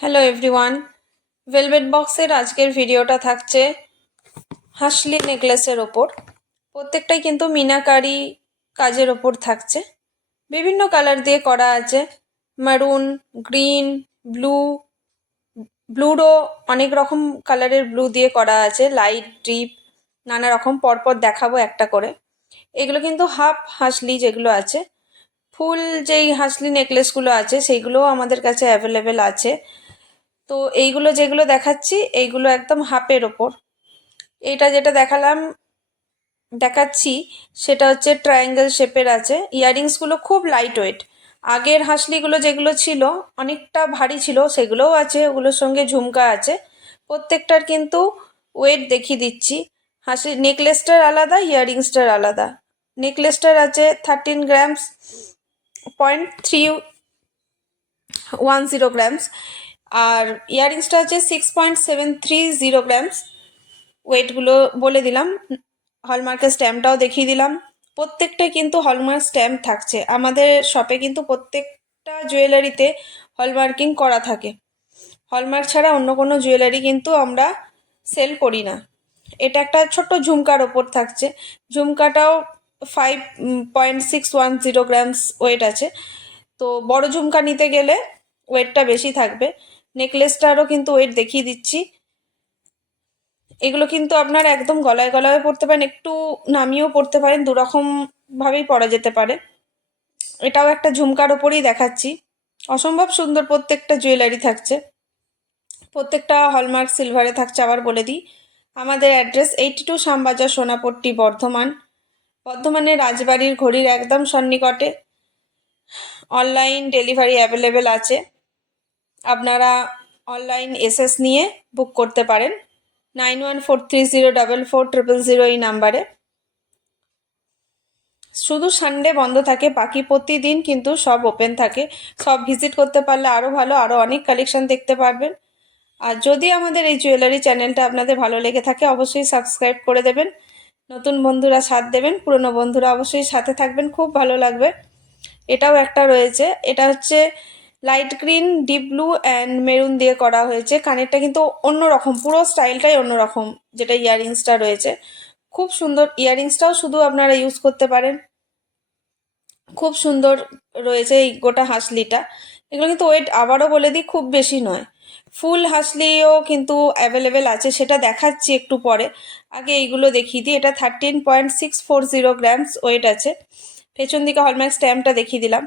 Hello everyone, velvet বক্সের আজকের ভিডিওটা থাকছে হাসলি নেকলেসের ওপর। প্রত্যেকটাই কিন্তু মিনাকারি কাজের ওপর থাকছে। বিভিন্ন কালার দিয়ে করা আছে, মারুন, গ্রিন, ব্লু, ব্লুরও অনেক রকম কালারের ব্লু দিয়ে করা আছে, লাইট, ডিপ, নানা রকম। পরপর দেখাবো একটা করে। এগুলো কিন্তু হাফ হাসলি যেগুলো আছে, ফুল যেই হাসলি নেকলেসগুলো আছে সেইগুলোও আমাদের কাছে অ্যাভেলেবেল আছে। তো এইগুলো যেগুলো দেখাচ্ছি এইগুলো একদম হাফের ওপর। এটা যেটা দেখাচ্ছি সেটা হচ্ছে ট্রায়াঙ্গেল শেপের আছে। ইয়াররিংসগুলো খুব লাইট ওয়েট। আগের হাসলিগুলো যেগুলো ছিল অনেকটা ভারী ছিল, সেগুলোও আছে, ওগুলোর সঙ্গে ঝুমকা আছে। প্রত্যেকটার কিন্তু ওয়েট দেখিয়ে দিচ্ছি। নেকলেসটার আলাদা, ইয়াররিংসটার আলাদা। নেকলেসটার আছে 13 গ্রামস 0.310 গ্রামস, আর ইয়াররিংসটা আছে 6.730 গ্রামস। ওয়েটগুলো বলে দিলাম, হলমার্কের স্ট্যাম্পটাও দেখিয়ে দিলাম। প্রত্যেকটাই কিন্তু হলমার্ক স্ট্যাম্প থাকছে। আমাদের শপে কিন্তু প্রত্যেকটা জুয়েলারিতে হলমার্কিং করা থাকে। হলমার্ক ছাড়া অন্য কোনো জুয়েলারি কিন্তু আমরা সেল করি না। এটা একটা ছোট্ট ঝুমকার ওপর থাকছে। ঝুমকাটাও 5.610 গ্রামস ওয়েট আছে। তো বড় ঝুমকা নিতে গেলে ওয়েটটা বেশি থাকবে। নেকলেসটারও কিন্তু ওয়েট দেখিয়ে দিচ্ছি। এগুলো কিন্তু আপনারা একদম গলায় গলায় পরতে পারেন, একটু নামিয়েও পরতে পারেন, দুরকম ভাবেই পরা যেতে পারে। এটাও একটা ঝুমকার ওপরেই দেখাচ্ছি। অসম্ভব সুন্দর প্রত্যেকটা জুয়েলারি থাকছে। প্রত্যেকটা হলমার্ক সিলভারে থাকছে। আবার বলে দিই, আমাদের অ্যাড্রেস 82 শ্যামবাজার, সোনাপট্টি, বর্ধমানের রাজবাড়ির ঘড়ির একদম সন্নিকটে। অনলাইন ডেলিভারি অ্যাভেলেবেল আছে। আপনারা অনলাইন এসএস নিয়ে বুক করতে পারেন 9143044000 এই নাম্বারে। শুধু সানডে বন্ধ থাকে, বাকি প্রতিদিন কিন্তু সব ওপেন থাকে। সব ভিজিট করতে পারলে আরও ভালো, আরও অনেক কালেকশন দেখতে পারবেন। আর যদি আমাদের এই জুয়েলারি চ্যানেলটা আপনাদের ভালো লেগে থাকে অবশ্যই সাবস্ক্রাইব করে দেবেন। নতুন বন্ধুরা সাথ দেবেন, পুরনো বন্ধুরা অবশ্যই সাথে থাকবেন, খুব ভালো লাগবে। এটাও একটা রয়েছে, এটা হচ্ছে light green, deep blue and maroon দিয়ে করা হয়েছে। কানেরটা কিন্তু অন্যরকম, পুরো স্টাইলটাই অন্যরকম। যেটা ইয়াররিংসটা রয়েছে খুব সুন্দর। ইয়াররিংসটাও শুধু আপনারা ইউজ করতে পারেন, খুব সুন্দর রয়েছে এই গোটা হাসলিটা। এগুলো কিন্তু ওয়েট আবারও বলে দিই খুব বেশি নয়। ফুল হাসলিও কিন্তু অ্যাভেলেবেল আছে, সেটা দেখাচ্ছি একটু পরে। আগে এইগুলো দেখিয়ে দিই। এটা 13.640 গ্রামস ওয়েট আছে। পেছন দিকে হলমার্ক স্ট্যাম্পটা দেখিয়ে দিলাম।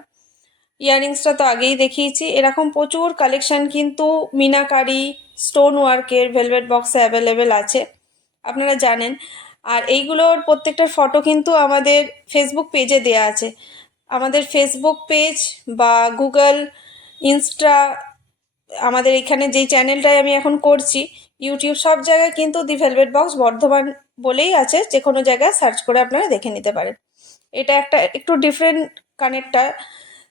ইয়াররিংসটা তো আগেই দেখিয়েছি। এরকম প্রচুর কালেকশান কিন্তু মিনাকারি স্টোন ওয়ার্কের ভেলভেট বক্সে অ্যাভেলেবেল আছে, আপনারা জানেন। আর এইগুলোর প্রত্যেকটার ফটো কিন্তু আমাদের ফেসবুক পেজে দেয়া আছে। আমাদের ফেসবুক পেজ বা গুগল, ইনস্টা, আমাদের এখানে যেই চ্যানেলটায় আমি এখন করছি, ইউটিউব, সব জায়গায় কিন্তু দি ভেলভেট বক্স বর্ধমান বলেই আছে। যে কোনো জায়গায় সার্চ করে আপনারা দেখে নিতে পারেন। এটা একটা একটু ডিফারেন্ট কানেরটা,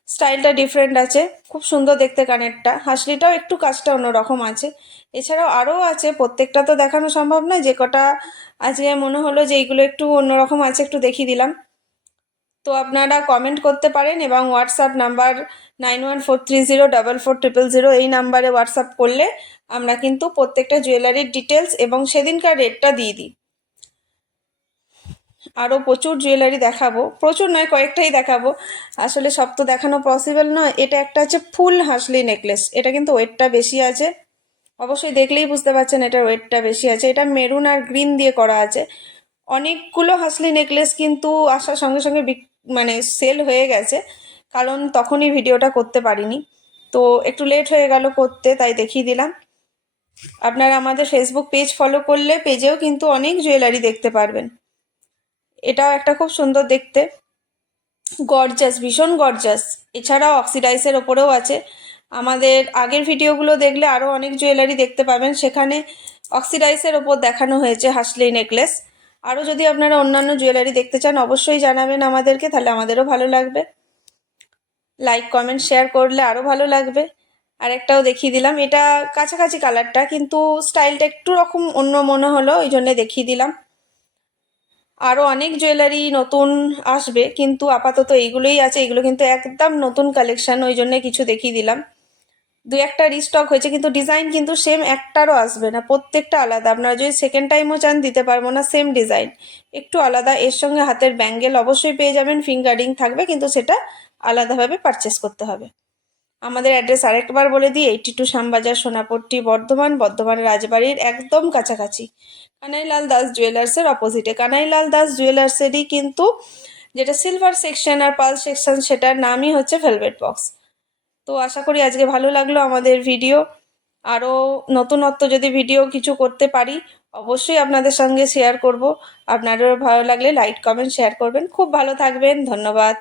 স্টাইলটা ডিফারেন্ট আছে, খুব সুন্দর দেখতে কানেরটা। হাসলিটাও একটু কাজটা অন্যরকম আছে। এছাড়াও আরও আছে, প্রত্যেকটা তো দেখানো সম্ভব নয়। যে কটা আজকে মনে হলো যে এইগুলো একটু অন্যরকম আছে, একটু দেখিয়ে দিলাম। তো আপনারা কমেন্ট করতে পারেন এবং হোয়াটসঅ্যাপ নাম্বার 9143044000 এই নাম্বারে হোয়াটসঅ্যাপ করলে আমরা কিন্তু প্রত্যেকটা জুয়েলারির ডিটেলস এবং সেদিনকার রেটটা দিয়ে দিই। আরও প্রচুর জুয়েলারি দেখাবো, প্রচুর নয় কয়েকটাই দেখাবো, আসলে সব তো দেখানো পসিবল নয়। এটা একটা আছে ফুল হাসলি নেকলেস, এটা কিন্তু ওয়েটটা বেশি আছে, অবশ্যই দেখলেই বুঝতে পারছেন এটার ওয়েটটা বেশি আছে। এটা মেরুন আর গ্রিন দিয়ে করা আছে। অনেকগুলো হাসলি নেকলেস কিন্তু আসার সঙ্গে সঙ্গে মানে সেল হয়ে গেছে, কারণ তখনই ভিডিওটা করতে পারিনি, তো একটু লেট হয়ে গেল করতে, তাই দেখিয়ে দিলাম। আপনারা আমাদের ফেসবুক পেজ ফলো করলে পেজেও কিন্তু অনেক জুয়েলারি দেখতে পারবেন। এটাও একটা খুব সুন্দর দেখতে, গর্জাস, ভীষণ গর্জাস। এছাড়াও অক্সিডাইসের ওপরেও আছে। আমাদের আগের ভিডিওগুলো দেখলে আরও অনেক জুয়েলারি দেখতে পাবেন, সেখানে অক্সিডাইসের ওপর দেখানো হয়েছে হাসলি নেকলেস। আরও যদি আপনারা অন্যান্য জুয়েলারি দেখতে চান অবশ্যই জানাবেন আমাদেরকে, তাহলে আমাদেরও ভালো লাগবে। লাইক কমেন্ট শেয়ার করলে আরও ভালো লাগবে। আরেকটাও দেখিয়ে দিলাম, এটা কাছাকাছি কালারটা, কিন্তু স্টাইলটা একটু রকম অন্য মনে হলো, ওই জন্যে দেখিয়ে দিলাম। আরও অনেক জুয়েলারি নতুন আসবে, কিন্তু আপাতত এইগুলোই আছে। এগুলো কিন্তু একদম নতুন কালেকশান, ওই জন্যে কিছু দেখিয়ে দিলাম। দু একটা রিস্টক হয়েছে, কিন্তু ডিজাইন কিন্তু সেম একটারও আসবে না, প্রত্যেকটা আলাদা। আপনারা যদি সেকেন্ড টাইমও চান দিতে পারবো না, সেম ডিজাইন একটু আলাদা। এর সঙ্গে হাতের ব্যাঙ্গেল অবশ্যই পেয়ে যাবেন, ফিঙ্গার রিং থাকবে, কিন্তু সেটা আলাদাভাবে পারচেস করতে হবে। আমাদের অ্যাড্রেস আরেকবার বলে দিই, 82 শ্যামবাজার, সোনাপট্টি, বর্ধমান। বর্ধমান রাজবাড়ির একদম কাছাকাছি, কানাইলাল দাস জুয়েলার্সের অপোজিটে। কানাইলাল দাস জুয়েলার্সেরই কিন্তু যেটা সিলভার সেকশন আর পাল সেকশন, সেটার নামই হচ্ছে ভেলভেট বক্স। তো আশা করি আজকে ভালো লাগলো আমাদের ভিডিও। আরও নতুনত্ব যদি ভিডিও কিছু করতে পারি অবশ্যই আপনাদের সঙ্গে শেয়ার করব। আপনাদেরও ভালো লাগলে লাইক কমেন্ট শেয়ার করবেন। খুব ভালো থাকবেন, ধন্যবাদ।